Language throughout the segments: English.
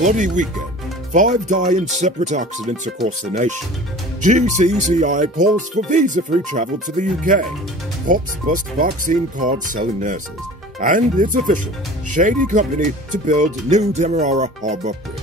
bloody weekend. 5 die in separate accidents across the nation. GCCI calls for visa-free travel to the UK. Cops bust vaccine card-selling nurses. And it's official. Shady company to build new Demerara Harbour bridge.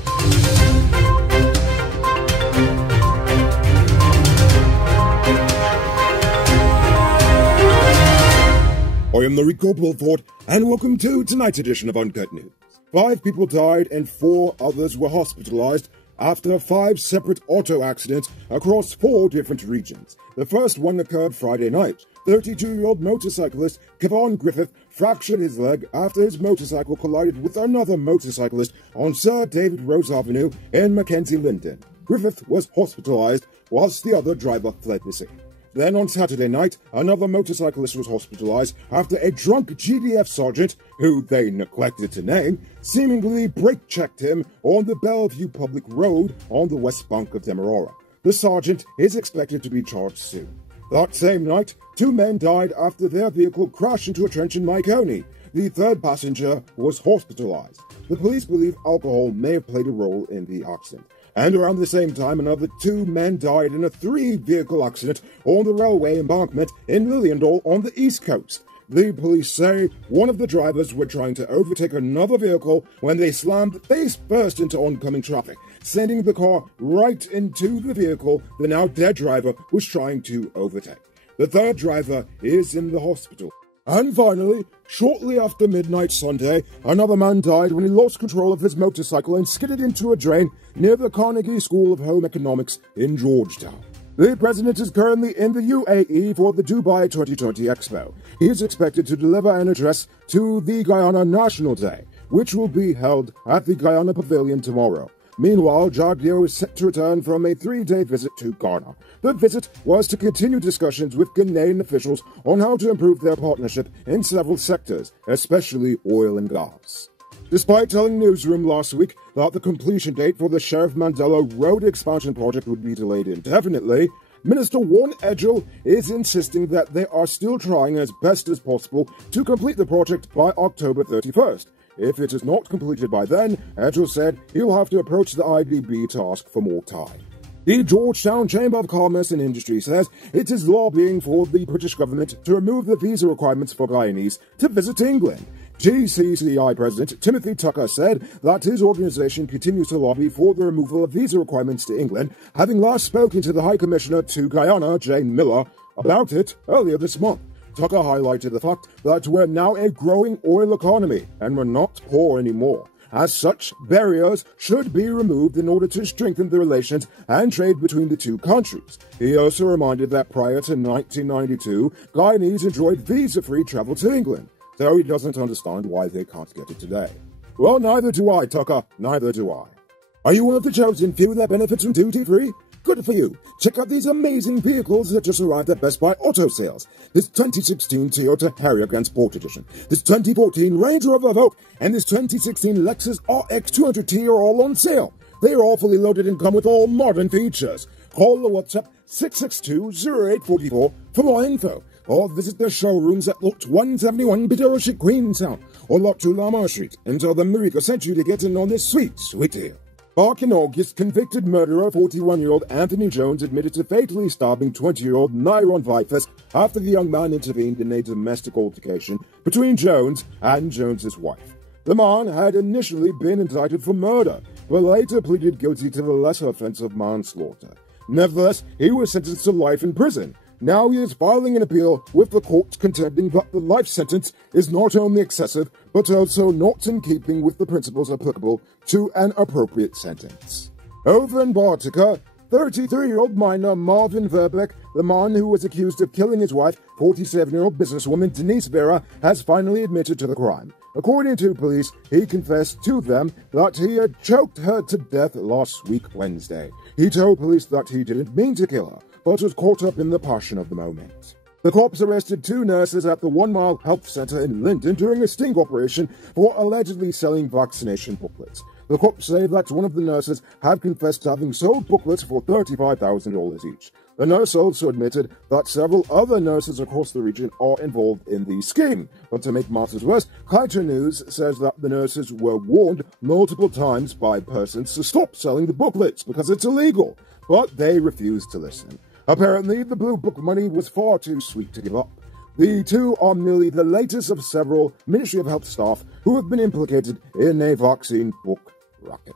I am Rico Bulford, and welcome to tonight's edition of Uncut News. 5 people died and 4 others were hospitalized after 5 separate auto accidents across 4 different regions. The first one occurred Friday night. 32-year-old motorcyclist Kevon Griffith fractured his leg after his motorcycle collided with another motorcyclist on Sir David Rose Avenue in Mackenzie Linden. Griffith was hospitalized whilst the other driver fled the scene. Then on Saturday night, another motorcyclist was hospitalized after a drunk GDF sergeant, who they neglected to name, seemingly brake-checked him on the Bellevue Public Road on the west bank of Demerara. The sergeant is expected to be charged soon. That same night, 2 men died after their vehicle crashed into a trench in Myconey. The 3rd passenger was hospitalized. The police believe alcohol may have played a role in the accident. And around the same time, another 2 men died in a 3-vehicle accident on the railway embankment in Liliendal on the East Coast. The police say one of the drivers were trying to overtake another vehicle when they slammed face first into oncoming traffic, sending the car right into the vehicle the now dead driver was trying to overtake. The 3rd driver is in the hospital. And finally, shortly after midnight Sunday, another man died when he lost control of his motorcycle and skidded into a drain near the Carnegie School of Home Economics in Georgetown. The president is currently in the UAE for the Dubai 2020 Expo. He is expected to deliver an address to the Guyana National Day, which will be held at the Guyana Pavilion tomorrow. Meanwhile, Jagdeo is set to return from a 3-day visit to Ghana. The visit was to continue discussions with Ghanaian officials on how to improve their partnership in several sectors, especially oil and gas. Despite telling Newsroom last week that the completion date for the Sheriff Mandela Road expansion project would be delayed indefinitely, Minister Warren Edgell is insisting that they are still trying as best as possible to complete the project by October 31st. If it is not completed by then, Edgell said he'll have to approach the IDB to ask for more time. The Georgetown Chamber of Commerce and Industry says it is lobbying for the British government to remove the visa requirements for Guyanese to visit England. GCCI President Timothy Tucker said that his organization continues to lobby for the removal of visa requirements to England, having last spoken to the High Commissioner to Guyana, Jane Miller, about it earlier this month. Tucker highlighted the fact that we're now a growing oil economy and we're not poor anymore. As such, barriers should be removed in order to strengthen the relations and trade between the 2 countries. He also reminded that prior to 1992, Guyanese enjoyed visa-free travel to England, so he doesn't understand why they can't get it today. Well, neither do I, Tucker, neither do I. Are you one of the chosen few that benefits from duty-free? Good for you. Check out these amazing vehicles that just arrived at Best Buy Auto Sales. This 2016 Toyota Harrier Grand Sport Edition, this 2014 Range Rover Evoque, and this 2016 Lexus RX 200T are all on sale. They are all fully loaded and come with all modern features. Call or WhatsApp 662-0844 for more info, or visit their showrooms at Lot 171 Bidero Street, Queenstown, or Lot 2 Lamar Street, and tell them Mariko sent you to get in on this sweet, sweet deal. Back in August, convicted murderer 41-year-old Anthony Jones admitted to fatally stabbing 20-year-old Nyron Vifus after the young man intervened in a domestic altercation between Jones and Jones's wife. The man had initially been indicted for murder, but later pleaded guilty to the lesser offense of manslaughter. Nevertheless, he was sentenced to life in prison. Now he is filing an appeal with the court contending that the life sentence is not only excessive, but also not in keeping with the principles applicable to an appropriate sentence. Over in Bartica, 33-year-old miner Marvin Verbeck, the man who was accused of killing his wife, 47-year-old businesswoman Denise Vera, has finally admitted to the crime. According to police, he confessed to them that he had choked her to death last week Wednesday. He told police that he didn't mean to kill her, but was caught up in the passion of the moment. The cops arrested 2 nurses at the 1 Mile Health Center in Linden during a sting operation for allegedly selling vaccination booklets. The cops say that one of the nurses had confessed to having sold booklets for $35,000 each. The nurse also admitted that several other nurses across the region are involved in the scheme. But to make matters worse, Guyana News says that the nurses were warned multiple times by persons to stop selling the booklets because it's illegal, but they refused to listen. Apparently, the blue book money was far too sweet to give up. The two are merely the latest of several Ministry of Health staff who have been implicated in a vaccine book racket.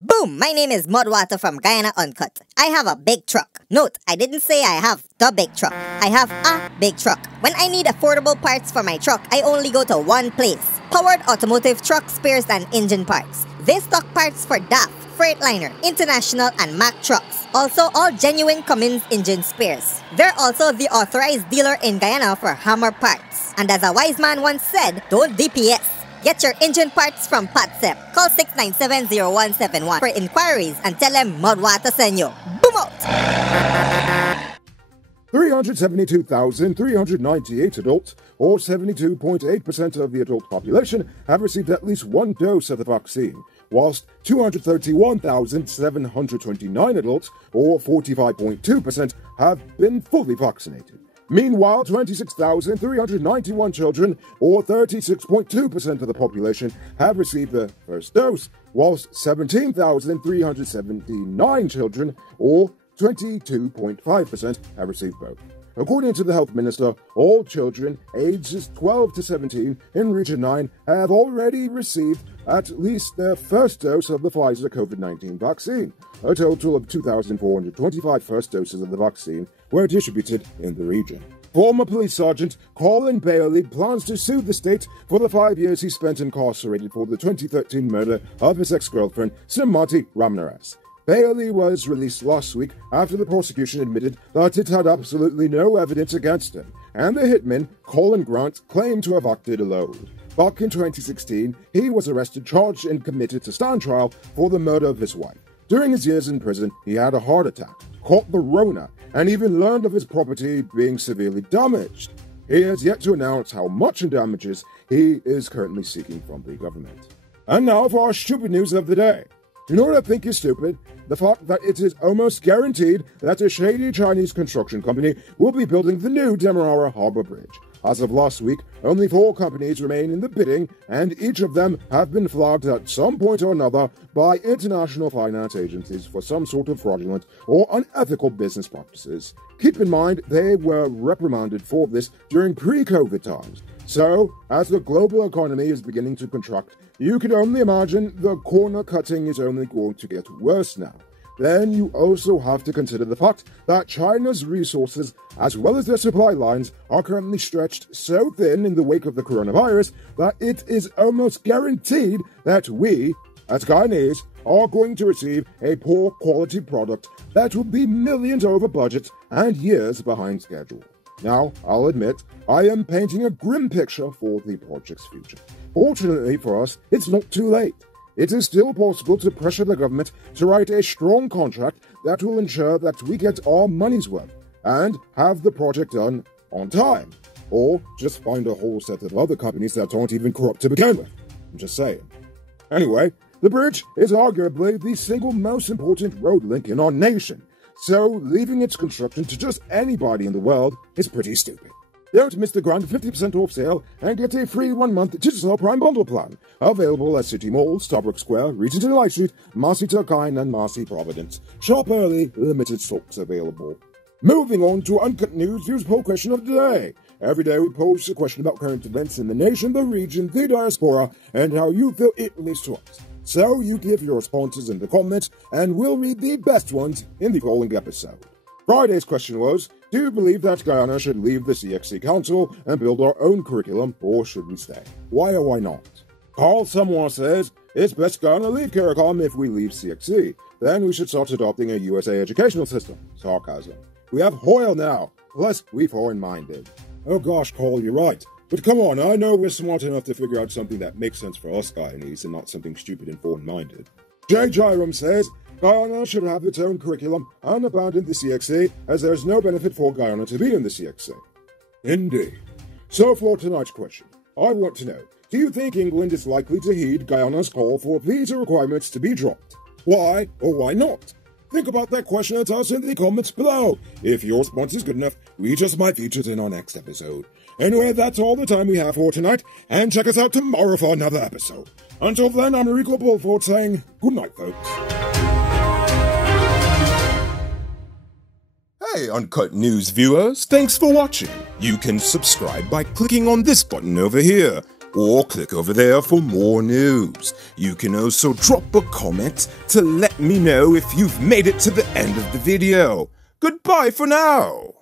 Boom! My name is Mudwater from Guyana Uncut. I have a big truck. Note, I didn't say I have the big truck. I have a big truck. When I need affordable parts for my truck, I only go to one place. Powered Automotive Truck Spares and Engine Parts. They stock parts for DAF, Freightliner, International, and Mack trucks. Also, all genuine Cummins engine spares. They're also the authorized dealer in Guyana for Hammer parts. And as a wise man once said, don't DPS. Get your engine parts from Patsep. Call 697-0171 for inquiries and tell them Mudwater send you. Boom out! 372,398 adults, or 72.8% of the adult population, have received at least one dose of the vaccine, whilst 231,729 adults, or 45.2%, have been fully vaccinated. Meanwhile, 26,391 children, or 36.2% of the population, have received the first dose, whilst 17,379 children, or 22.5%, have received both. According to the Health Minister, all children ages 12 to 17 in Region 9 have already received at least their first dose of the Pfizer COVID-19 vaccine. A total of 2,425 first doses of the vaccine were distributed in the region. Former police sergeant Colin Bailey plans to sue the state for the 5 years he spent incarcerated for the 2013 murder of his ex-girlfriend, Simati Ramnaras. Bailey was released last week after the prosecution admitted that it had absolutely no evidence against him, and the hitman, Colin Grant, claimed to have acted alone. Back in 2016, he was arrested, charged, and committed to stand trial for the murder of his wife. During his years in prison, he had a heart attack, caught the Rona, and even learned of his property being severely damaged. He has yet to announce how much in damages he is currently seeking from the government. And now for our stupid news of the day. You know what I think is stupid? The fact that it is almost guaranteed that a shady Chinese construction company will be building the new Demerara Harbour Bridge. As of last week, only 4 companies remain in the bidding, and each of them have been flagged at some point or another by international finance agencies for some sort of fraudulent or unethical business practices. Keep in mind, they were reprimanded for this during pre-COVID times. So, as the global economy is beginning to contract, you can only imagine the corner cutting is only going to get worse now. Then you also have to consider the fact that China's resources, as well as their supply lines, are currently stretched so thin in the wake of the coronavirus that it is almost guaranteed that we, as Guyanese, are going to receive a poor quality product that will be millions over budget and years behind schedule. Now, I'll admit, I am painting a grim picture for the project's future. Fortunately for us, it's not too late. It is still possible to pressure the government to write a strong contract that will ensure that we get our money's worth and have the project done on time. Or just find a whole set of other companies that aren't even corrupt to begin with. I'm just saying. Anyway, the bridge is arguably the single most important road link in our nation, so leaving its construction to just anybody in the world is pretty stupid. Don't miss the grand 50% off sale and get a free 1-month digital Prime Bundle plan. Available at City Mall, Starbucks Square, Regent and Light Street, Marcy Turkine and Marcy Providence. Shop early, limited stocks available. Moving on to Uncut News poll question of the day. Every day we post a question about current events in the nation, the region, the diaspora, and how you feel it relates to us. So you give your responses in the comments, and we'll read the best ones in the following episode. Friday's question was, do you believe that Guyana should leave the CXC Council and build our own curriculum, or should we stay? Why or why not? Carl Samoa says, it's best Guyana leave CARICOM if we leave CXC. Then we should start adopting a USA educational system. Sarcasm. We have Hoyle now, plus we foreign-minded. Oh gosh, Carl, you're right. But come on, I know we're smart enough to figure out something that makes sense for us Guyanese and not something stupid and foreign-minded. Jay Jiram says, Guyana should have its own curriculum and abandon the CXC, as there is no benefit for Guyana to be in the CXC. Indeed. So for tonight's question, I want to know, do you think England is likely to heed Guyana's call for visa requirements to be dropped? Why or why not? Think about that question and tell us in the comments below. If your response is good enough, we just might feature it in our next episode. Anyway, that's all the time we have for tonight, and check us out tomorrow for another episode. Until then, I'm Enrico Bulford saying good night, folks. Hey, Uncut News viewers, thanks for watching. You can subscribe by clicking on this button over here, or click over there for more news. You can also drop a comment to let me know if you've made it to the end of the video. Goodbye for now.